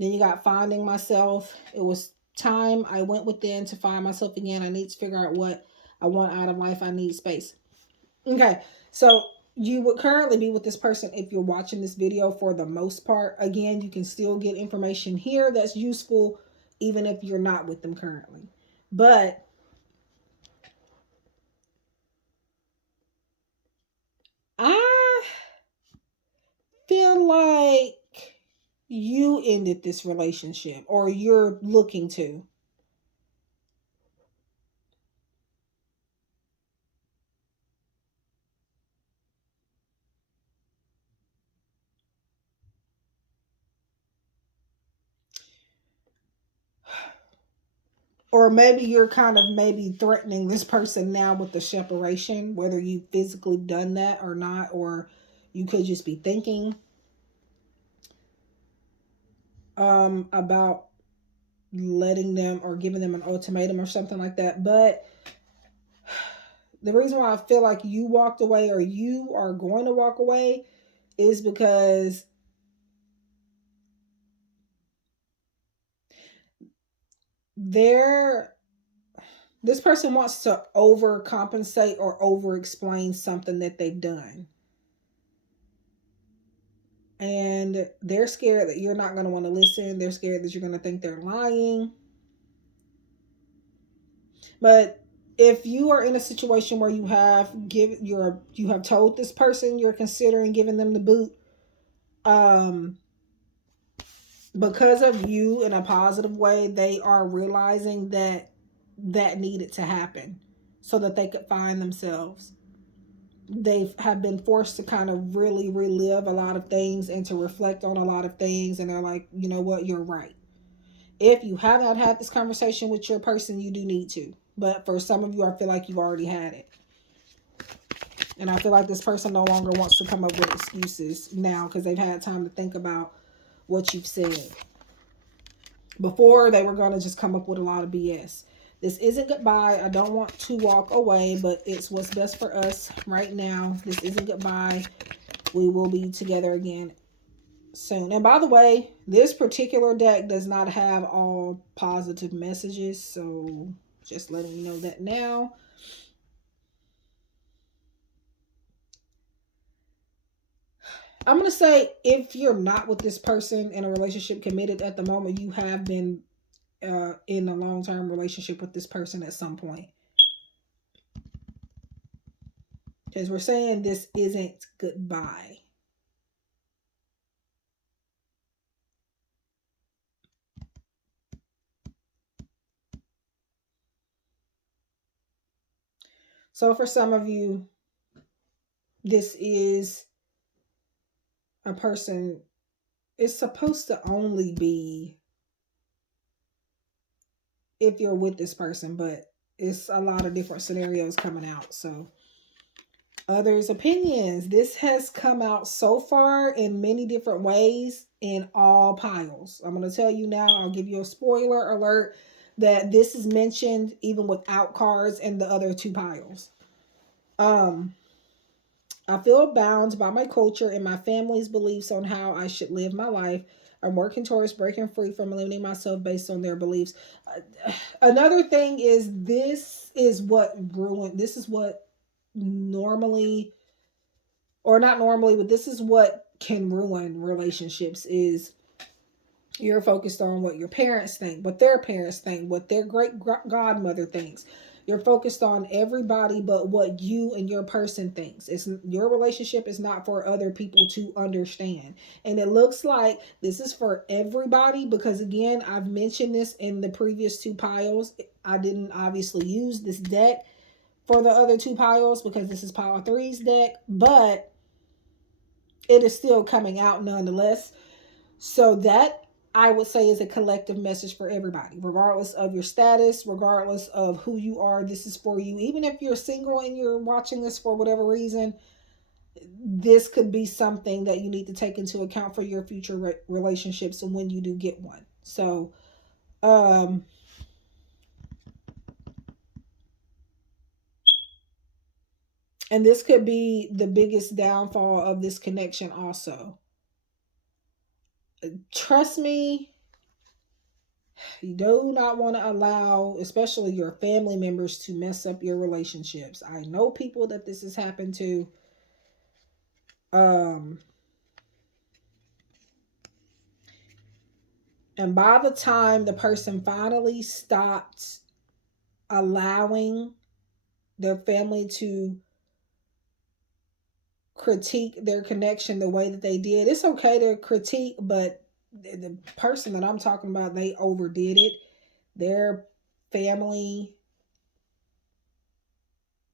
Then you got finding myself. It was time I went within to find myself again. I need to figure out what I want out of life. I need space. Okay, so you would currently be with this person if you're watching this video for the most part. Again, you can still get information here that's useful even if you're not with them currently. But I feel like you ended this relationship or you're looking to. Or maybe you're kind of maybe threatening this person now with the separation, whether you physically done that or not, or you could just be thinking about letting them or giving them an ultimatum or something like that. But the reason why I feel like you walked away or you are going to walk away is because this person wants to overcompensate or over explain something that they've done. And they're scared that you're not going to want to listen. They're scared that you're going to think they're lying. But if you are in a situation where you have told this person you're considering giving them the boot, because of you in a positive way, they are realizing that needed to happen so that they could find themselves. They have been forced to kind of really relive a lot of things and to reflect on a lot of things. And they're like, you know what, you're right. If you have not had this conversation with your person, you do need to. But for some of you, I feel like you've already had it. And I feel like this person no longer wants to come up with excuses now because they've had time to think about what you've said. Before, they were going to just come up with a lot of BS. This isn't goodbye. I don't want to walk away, but it's what's best for us right now. This isn't goodbye. We will be together again soon. And by the way, this particular deck does not have all positive messages, so just letting you know that now. I'm going to say if you're not with this person in a relationship committed at the moment, you have been in a long-term relationship with this person at some point. Because we're saying this isn't goodbye. So for some of you, this is a person, it's supposed to only be if you're with this person, but it's a lot of different scenarios coming out. So others' opinions. This has come out so far in many different ways in all piles. I'm going to tell you now, I'll give you a spoiler alert that this is mentioned even without cards in the other two piles. I feel bound by my culture and my family's beliefs on how I should live my life. I'm working towards breaking free from limiting myself based on their beliefs. Another thing is this is what normally, or not normally, but this is what can ruin relationships is you're focused on what your parents think, what their parents think, what their great godmother thinks. You're focused on everybody but what you and your person thinks. It's your relationship is not for other people to understand. And it looks like this is for everybody because again, I've mentioned this in the previous two piles. I didn't obviously use this deck for the other two piles because this is pile three's deck, but it is still coming out nonetheless. So that I would say is a collective message for everybody, regardless of your status, regardless of who you are. This is for you. Even if you're single and you're watching this for whatever reason, this could be something that you need to take into account for your future relationships and when you do get one. So, um, and this could be the biggest downfall of this connection, also. Trust me, you do not want to allow, especially your family members, to mess up your relationships. I know people that this has happened to. Um, and by the time the person finally stopped allowing their family to critique their connection the way that they did, it's okay to critique, but the person that I'm talking about, they overdid it. Their family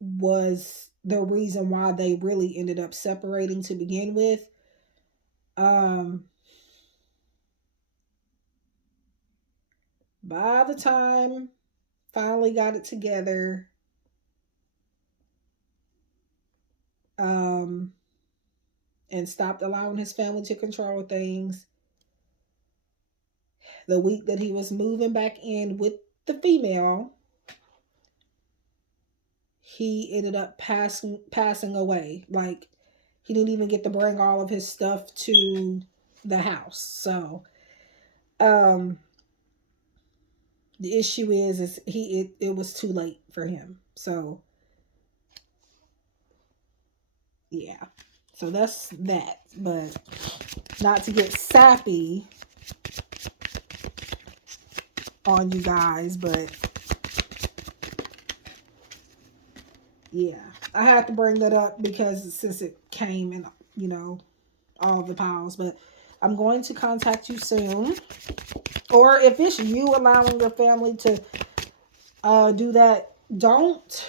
was the reason why they really ended up separating to begin with. Um, by the time finally got it together, um, and stopped allowing his family to control things, the week that he was moving back in with the female, he ended up passing away. Like he didn't even get to bring all of his stuff to the house. So, um, the issue is it was too late for him. So yeah. So that's that. But not to get sappy on you guys, but yeah. I had to bring that up because since it came in, all the piles. But I'm going to contact you soon. Or if it's you allowing your family to do that, don't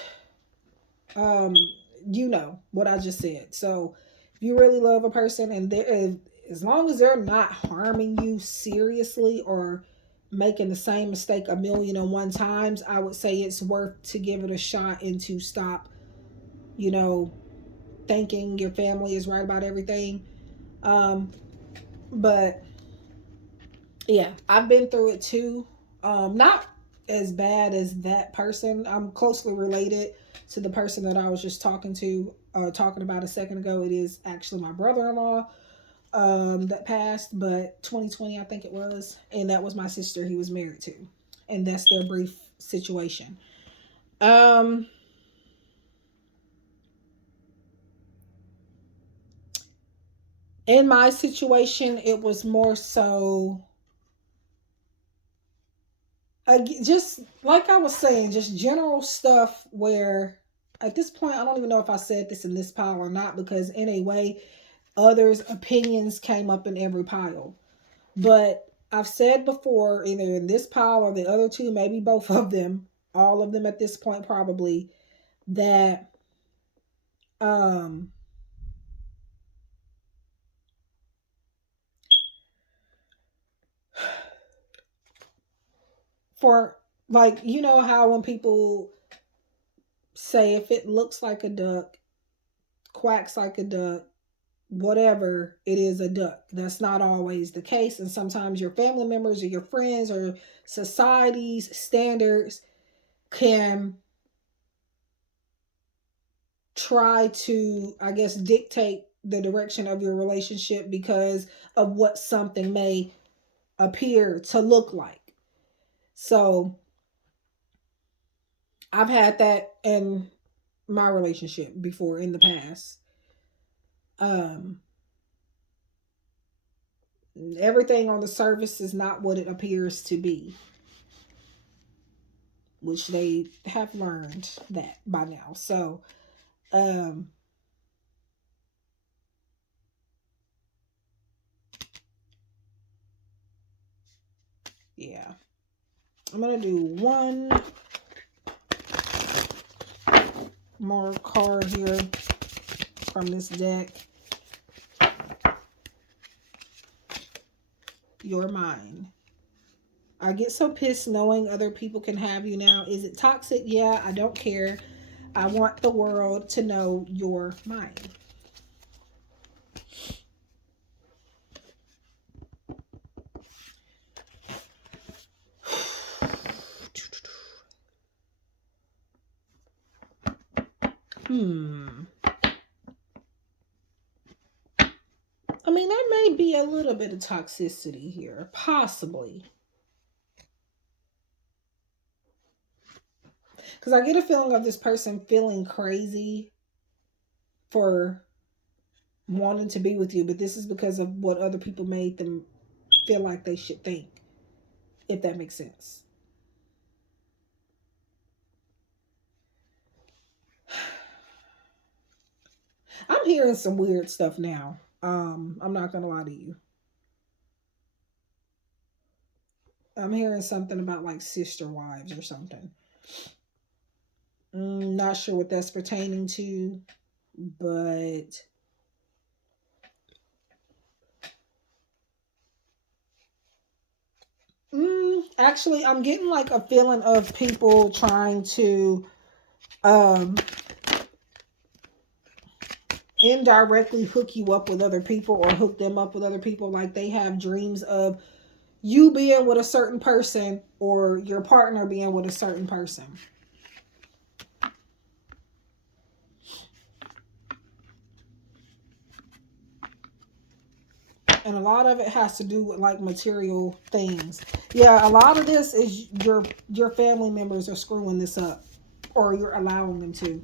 you know what I just said. So if you really love a person and they're as long as they're not harming you seriously or making the same mistake a million and one times, I would say it's worth to give it a shot and to stop, you know, thinking your family is right about everything. But yeah, I've been through it too. Not as bad as that person. I'm closely related to the person that I was just talking about a second ago. It is actually my brother-in-law that passed, but 2020 I think it was, and that was my sister he was married to, and that's their brief situation. Um, in my situation, it was more so just like I was saying, just general stuff where at this point, I don't even know if I said this in this pile or not because, in a way, others' opinions came up in every pile. But I've said before, either in this pile or the other two, maybe both of them, all of them at this point, probably, that um, for like, you know, how when people say if it looks like a duck, quacks like a duck, whatever, it is a duck. That's not always the case. And sometimes your family members or your friends or society's standards can try to, I guess, dictate the direction of your relationship because of what something may appear to look like. So I've had that in my relationship before in the past. Um, Everything on the surface is not what it appears to be, which they have learned that by now. So, um, yeah, I'm gonna do one more card here from this deck. Your mind. I get so pissed knowing other people can have you now. Is it toxic? Yeah, I don't care. I want the world to know your mind. I mean, there may be a little bit of toxicity here, possibly. Because I get a feeling of this person feeling crazy for wanting to be with you, but this is because of what other people made them feel like they should think, if that makes sense. I'm hearing some weird stuff now. I'm not gonna lie to you. I'm hearing something about like sister wives or something. Not sure what that's pertaining to, but actually, I'm getting like a feeling of people trying to um, indirectly hook you up with other people or hook them up with other people. Like they have dreams of you being with a certain person or your partner being with a certain person. And a lot of it has to do with like material things. Yeah, a lot of this is your family members are screwing this up or you're allowing them to.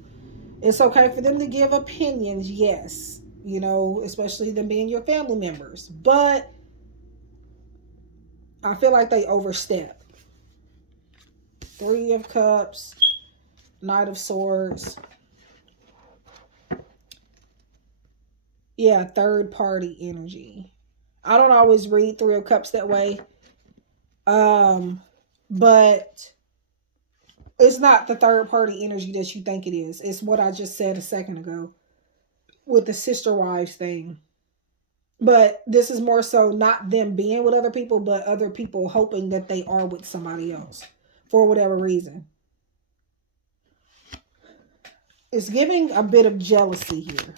It's okay for them to give opinions, yes, you know, especially them being your family members, but I feel like they overstep. Three of Cups, Knight of Swords. Yeah, third party energy. I don't always read Three of Cups that way. But it's not the third party energy that you think it is. It's what I just said a second ago with the sister wives thing. But this is more so not them being with other people, but other people hoping that they are with somebody else for whatever reason. It's giving a bit of jealousy here.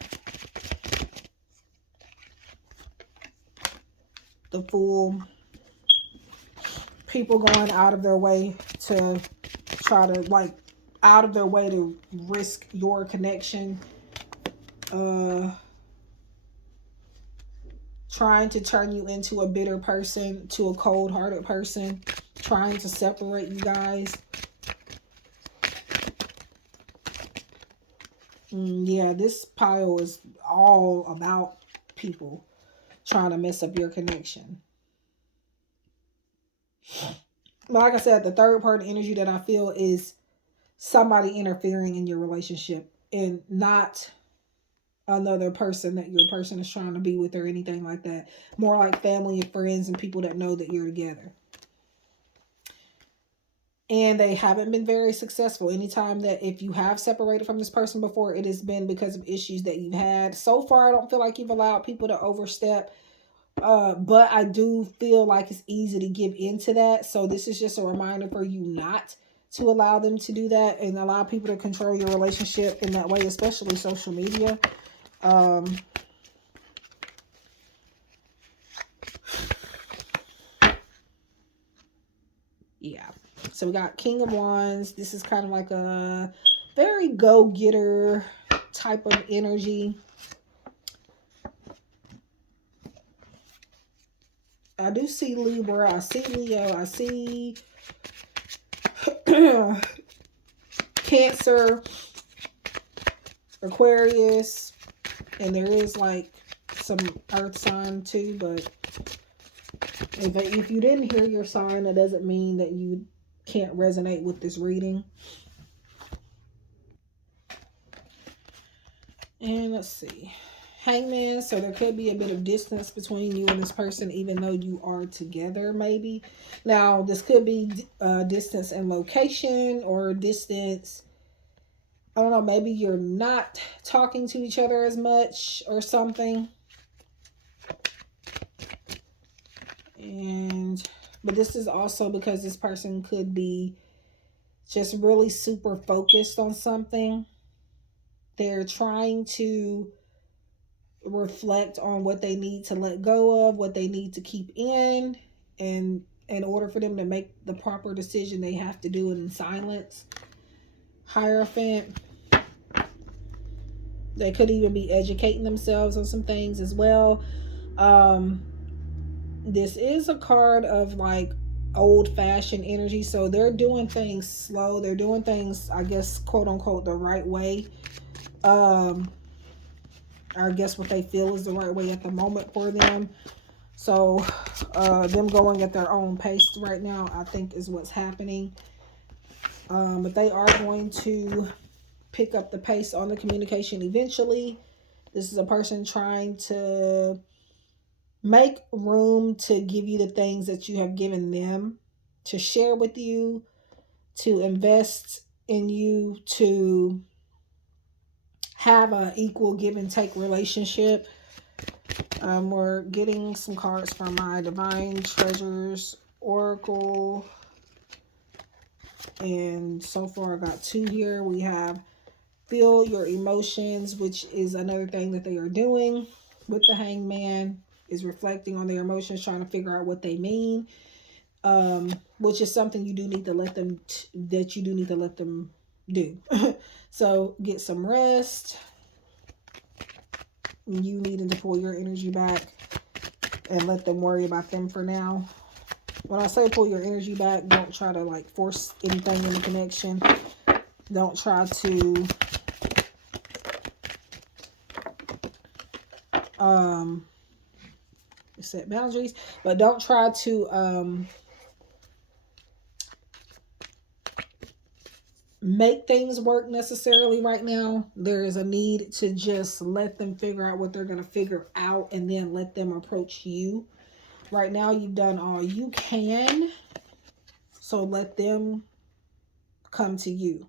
The Fool. People going out of their way to try to like out of their way to risk your connection. Trying to turn you into a bitter person, to a cold-hearted person, trying to separate you guys. Yeah, this pile is all about people trying to mess up your connection. But like I said, the third party energy that I feel is somebody interfering in your relationship and not another person that your person is trying to be with or anything like that. More like family and friends and people that know that you're together. And they haven't been very successful. Anytime that if you have separated from this person before, it has been because of issues that you've had. So far, I don't feel like you've allowed people to overstep. But I do feel like it's easy to give into that. So this is just a reminder for you not to allow them to do that and allow people to control your relationship in that way, especially social media. Yeah. So we got King of Wands. This is kind of like a very go-getter type of energy. I do see Libra, I see Leo, I see Cancer, Aquarius, and there is like some earth sign too, but if you didn't hear your sign, that doesn't mean that you can't resonate with this reading. And let's see. Hangman, so there could be a bit of distance between you and this person, even though you are together, maybe. Now, this could be distance in location or distance. I don't know, maybe you're not talking to each other as much or something. But this is also because this person could be just really super focused on something. They're trying to reflect on what they need to let go of, what they need to keep in, and in order for them to make the proper decision, they have to do it in silence. Hierophant. They could even be educating themselves on some things as well. This is a card of like old-fashioned energy, so they're doing things slow. They're doing things, I guess, quote unquote, the right way. I guess what they feel is the right way at the moment for them. So them going at their own pace right now, I think, is what's happening. But they are going to pick up the pace on the communication eventually. This is a person trying to make room to give you the things that you have given them, to share with you, to invest in you, to have an equal give and take relationship. We're getting some cards from my Divine Treasures Oracle. And so far I got 2 here. We have Feel Your Emotions, which is another thing that they are doing with the Hangman, is reflecting on their emotions, trying to figure out what they mean, which is something you do need to let them, do. So get some rest. You needing to pull your energy back and let them worry about them for now. When I say pull your energy back, don't try to like force anything in the connection. Don't try to set boundaries, but don't try to make things work necessarily right now. There is a need to just let them figure out what they're going to figure out, and then let them approach you. Right now, you've done all you can, so let them come to you.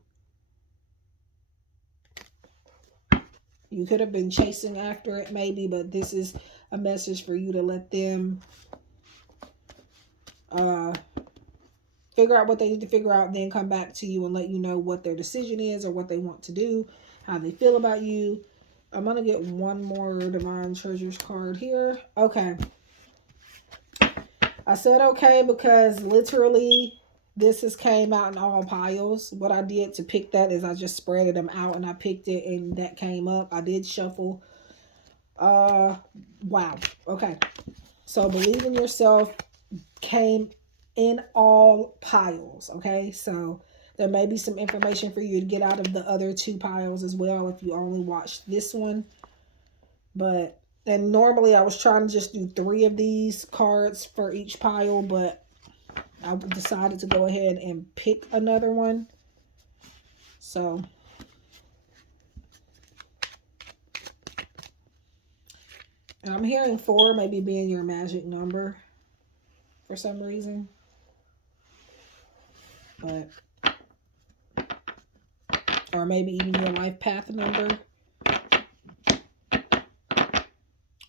You could have been chasing after it maybe, but this is a message for you to let them figure out what they need to figure out, then come back to you and let you know what their decision is or what they want to do, how they feel about you. I'm going to get one more Divine Treasures card here. Okay. I said okay because literally this has came out in all piles. What I did to pick that is I just spreaded them out and I picked it and that came up. I did shuffle. Wow. Okay. So Believe in Yourself came in all piles. Okay. So there may be some information for you to get out of the other 2 piles as well if you only watched this one. And normally I was trying to just do 3 of these cards for each pile, but I decided to go ahead and pick another one. So and I'm hearing 4 maybe being your magic number for some reason. But or maybe even your life path number.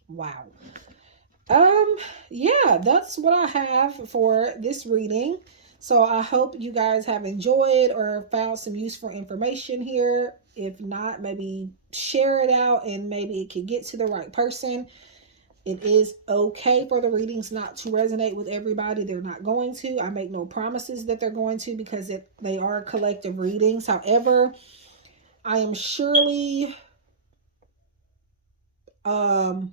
Wow. Yeah, that's what I have for this reading. So I hope you guys have enjoyed or found some useful information here. If not, maybe share it out and maybe it can get to the right person. It is okay for the readings not to resonate with everybody. They're not going to. I make no promises that they're going to because they are collective readings. However, I am surely positive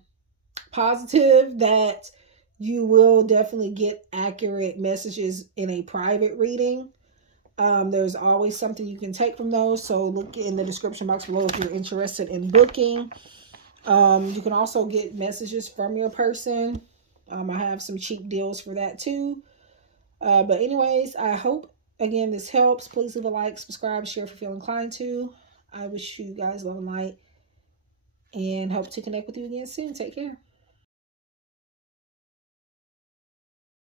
that you will definitely get accurate messages in a private reading. There's always something you can take from those. So look in the description box below if you're interested in booking. You can also get messages from your person. I have some cheap deals for that too. But anyways, I hope again this helps. Please leave a like, subscribe, share if you feel inclined to. I wish you guys love and light and hope to connect with you again soon. Take care.